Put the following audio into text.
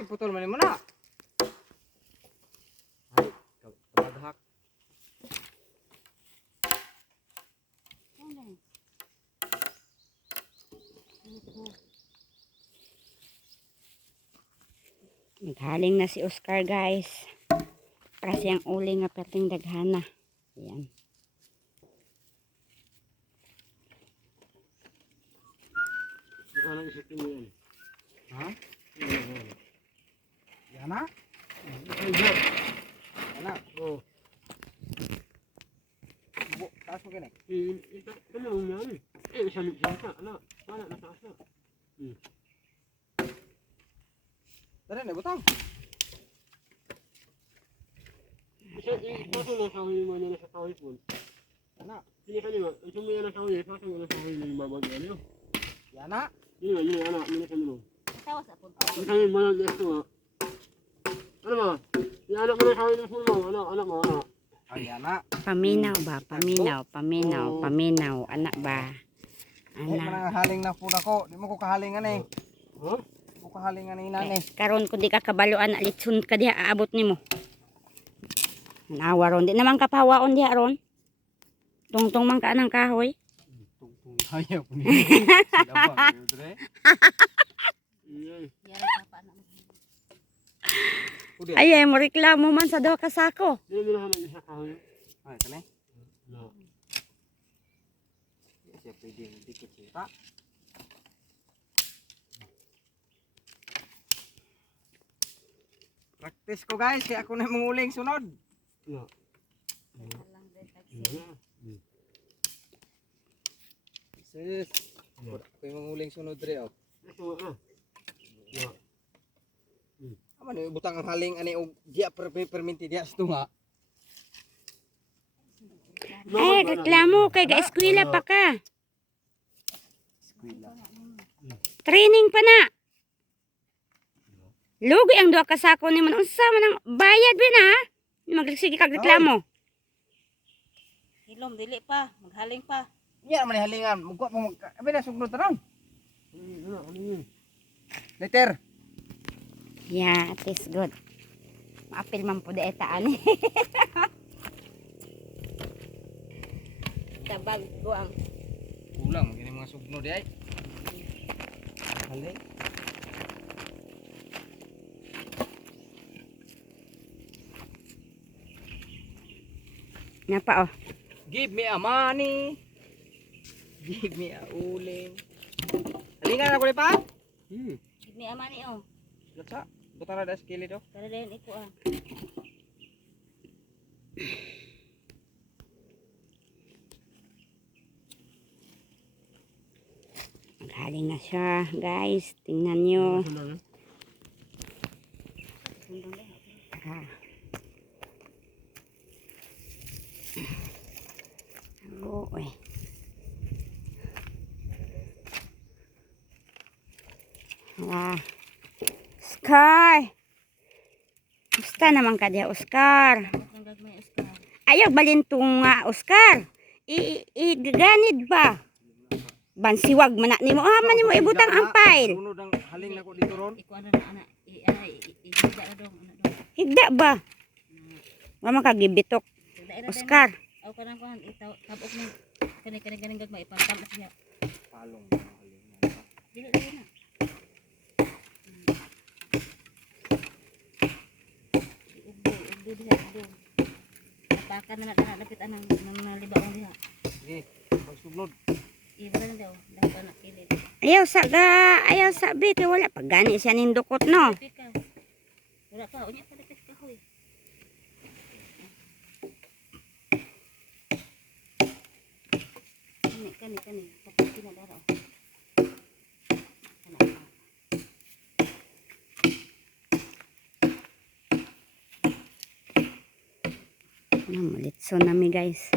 iputol man mo na. Ay, kabaghak. Naghaling na si Oscar, guys. Kasi ang uli nga perting daghana. Ayan. Ano isipin mo yan? Ha? Yan na? Yan na. Oo. Taas mo ganit. Ano mo yan? Isang ka. Ano? Wala, nataas na. Tara na, butang. Ipasok lang sa huli mo niya sa kawit mo. Yan na. Hindi ka nima. Ito mo yan sa huli. Ipasok lang sa huli mo yung babag yan. Yan na. Yun na, anak. Yun na sa nilo. Tawa sa punta. Ang kami mo lang ito nga. Ano ba? Yung anak mo na kawit ng mo. Anak mo, anak. Ay, yan na. Paminaw ba? Paminaw. Anak ba? Ay, Anak. manahaling na po ako. Di mo ko kahalingan eh. Ha? Di mo kahalingan eh, nani. Karon ko di ka kabaloan na litsun ka diha aabot nimo. Nawa ron di naman kapawaon diha ron. Tungtong man ka nang kahoy. Tungtung kaya po niya. Silabang yun, dre. Udi. Ay mo reklamo man sa duha ka sako. Hindi mo na isa kawit. Ay, kanay. No. Siya pwedeng dikit siya. Practice ko guys, kaya ako na manguling sunod. No. Sis. Ako yung manguling sunod dre oh. Ito nga. No. Aman yung butang ang haling ani og giya perminti diya sa tunga. Ay reklamo kay ga-eskwela pa ka. Eskwela. Training pa na. Lugi ang duha ka sako nimo unsa man ang bayad bin ha? Magsige kag reklamo. Hilom, dili pa. Maghaling pa. Nya man halingan, mugwa mo abi na sugnod tanan. Ano yun? Later. Yeah, it is good. Maapil man po deta ani. Tabag ko ang Kulang gini mga sugnod ay. Haling. napa oh. Give me a money. Give me a uling. Halingan ako ni pa? Give me amani oh. Latsa. Butara da skili do. Kada dayon iko ah. Galing na siya, guys. Tingnan nyo. Tara. Oo, eh. Wah. Oscar! Gusta naman ka diya, Oscar. Ang gagmay Oscar. Ayaw balintong nga, Oscar. Iganid ba? Bansiwag man na nimo. Ah, man nimo ibutang ang file. Sunod ang haling nako dito ron. Iko ana na ana. Ihida na dong ana dong. Higda ba? Mama kagibitok. Oscar. Aw kanang kuan itaw tabok ni kani gagmay ipantam niya. Palong. Dili na. Ugdo diha ugdo. Tapakan na napit anang nalibaon diha. Sige, pagsuglod. Ibara na daw. Dapat anak kilid. Ayaw sa bit. Wala pa gani siya nindukot, no? Dapit ka. Wala pa. Unya pa dapit ka hoy. Kani. Tapos kinadara. Malitso nami, guys.